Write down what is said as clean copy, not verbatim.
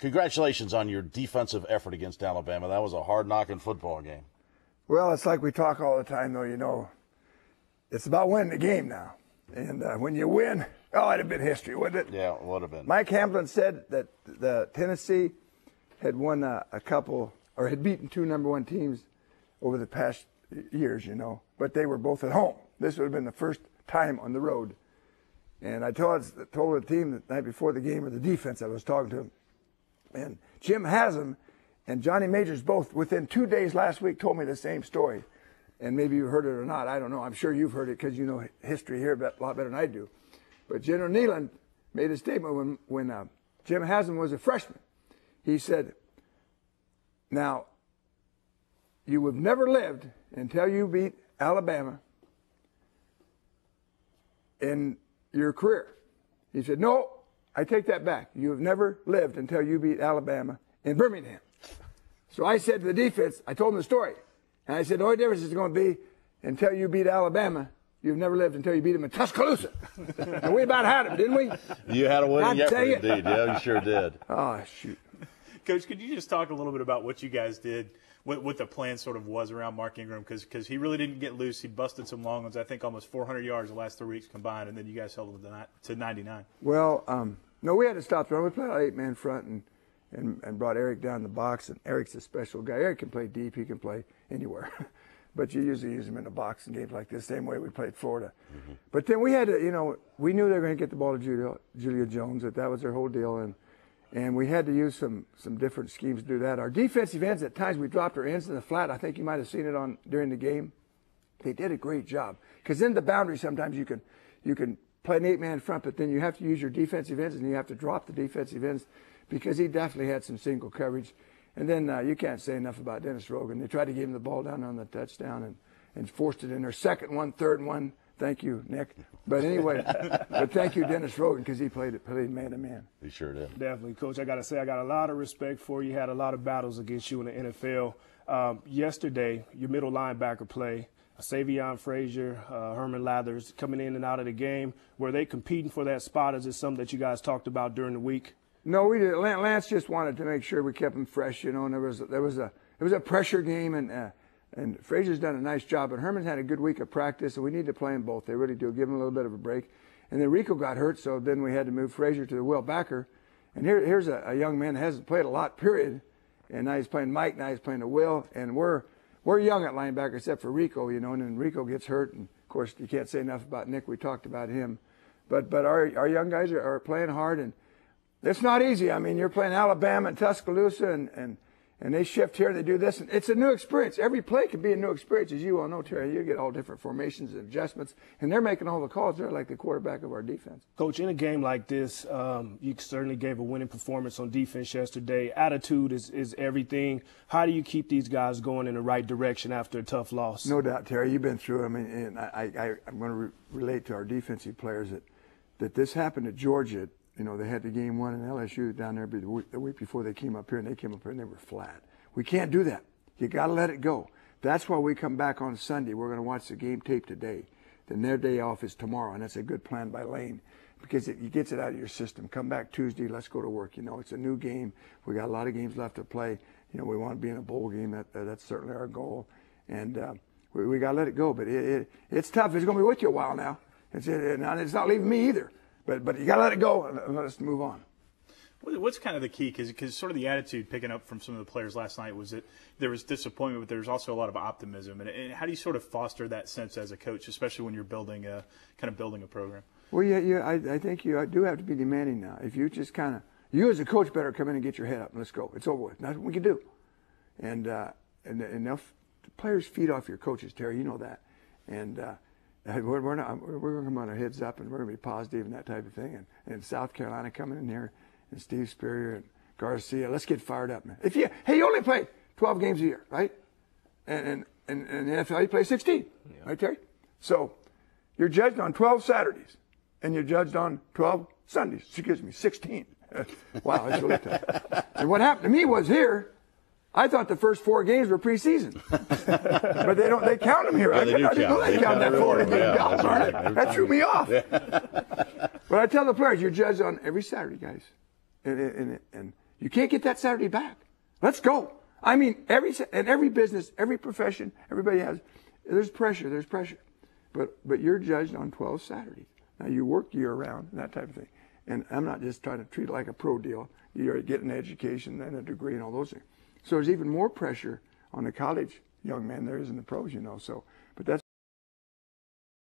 Congratulations on your defensive effort against Alabama. That was a hard-knocking football game. Well, it's like we talk all the time, though, it's about winning the game now. And when you win, it'd have been history, wouldn't it? Yeah, it would have been. Mike Hamlin said that the Tennessee had won a couple, or had beaten two #1 teams over the past years, but they were both at home. This would have been the first time on the road. And I told the team the night before the game, or the defense, I was talking to them, and Jim Haslam and Johnny Majors both, within 2 days last week, told me the same story. And maybe you heard it or not, I don't know. I'm sure you've heard it because you know history here a lot better than I do. But General Neyland made a statement when Jim Haslam was a freshman. He said, now, you have never lived until you beat Alabama in your career. He said, no, I take that back. You have never lived until you beat Alabama in Birmingham. So I said to the defense, I told them the story. And I said, the only difference is going to be until you beat Alabama, you've never lived until you beat them in Tuscaloosa. And we about had them, didn't we? You had a winning effort, indeed. Yeah, you sure did. Oh, shoot. Coach, could you just talk a little bit about what you guys did, what the plan sort of was around Mark Ingram? Because he really didn't get loose. He busted some long ones, I think almost 400 yards the last 3 weeks combined, and then you guys held him to 99. Well, no, we had to stop the run. We played an 8-man front and brought Eric down the box, and Eric's a special guy. Eric can play deep. He can play anywhere. But you usually use him in the box in games like this, same way we played Florida. Mm-hmm. But then we had to, we knew they were going to get the ball to Julia Jones, that was their whole deal, and we had to use some different schemes to do that. Our defensive ends, at times we dropped our ends in the flat. I think you might have seen it during the game. They did a great job. Because in the boundary, sometimes you can play an 8-man front, but then you have to use your defensive ends, and you have to drop the defensive ends, because he definitely had some single coverage. And then you can't say enough about Dennis Rogan. They tried to give him the ball down on the touchdown and forced it in their second one, third one. Thank you, Nick. But anyway, but thank you, Dennis Rogan, because he played man-to-man. He sure did. Definitely, Coach. I got to say, I got a lot of respect for you. You had a lot of battles against you in the NFL. Yesterday, your middle linebacker play, Savion Frazier, Herman Lathers, coming in and out of the game. Were they competing for that spot? Is it something that you guys talked about during the week? No, we did. Lance just wanted to make sure we kept him fresh, and it was a pressure game, and Frazier's done a nice job. But Herman's had a good week of practice, and we need to play them both. They really do. Give him a little bit of a break. And then Rico got hurt, so then we had to move Frazier to the Will backer. And here's a young man that hasn't played a lot, period. And now he's playing Mike. Now he's playing the Will. And we're young at linebacker, except for Rico, and then Rico gets hurt. And of course, you can't say enough about Nick. We talked about him. But our young guys are playing hard, and it's not easy. I mean, you're playing Alabama and Tuscaloosa, and they shift here, they do this. And it's a new experience. Every play can be a new experience, as you all know, Terry. You get all different formations and adjustments, and they're making all the calls. They're like the quarterback of our defense. Coach, in a game like this, you certainly gave a winning performance on defense yesterday. Attitude is everything. How do you keep these guys going in the right direction after a tough loss? No doubt, Terry. You've been through it. I mean, and I'm going to relate to our defensive players that this happened at Georgia. They had the game won in LSU down there the week before they came up here, and they came up here and they were flat. We can't do that. You got to let it go. That's why we come back on Sunday. We're going to watch the game tape today. Then their day off is tomorrow, and that's a good plan by Lane because it gets it out of your system. Come back Tuesday, let's go to work. It's a new game. We got a lot of games left to play. We want to be in a bowl game. That's certainly our goal, and we got to let it go. But it's tough. It's going to be with you a while now. It's not leaving me either. But you got to let it go and let us move on. What's kind of the key? Because sort of the attitude picking up from some of the players last night was that there was disappointment, but there was also a lot of optimism. And how do you sort of foster that sense as a coach, especially when you're building a program? Well, I think you do have to be demanding now. If you just you as a coach better come in and get your head up and let's go. It's over with. That's what we can do. And enough players feed off your coaches, Terry. You know that. And we're going to come on our heads up, and we're going to be positive and that type of thing. And South Carolina coming in here, and Steve Spurrier and Garcia, let's get fired up, man. You only play 12 games a year, right? And in the NFL, you play 16, right, Terry? So you're judged on 12 Saturdays, and you're judged on 12 Sundays. 16. Wow, that's really tough. And what happened to me was here, I thought the first 4 games were preseason, but they count them here. Yeah, I didn't know they count that Florida game. That threw me off. But I tell the players, you're judged on every Saturday, guys, and You can't get that Saturday back. Let's go. I mean, every business, every profession, everybody there's pressure. But you're judged on 12 Saturdays. Now, you work year-round, that type of thing. And I'm not just trying to treat it like a pro deal. You're getting an education and a degree and all those things. So there's even more pressure on the college young man there is in the pros, you know. So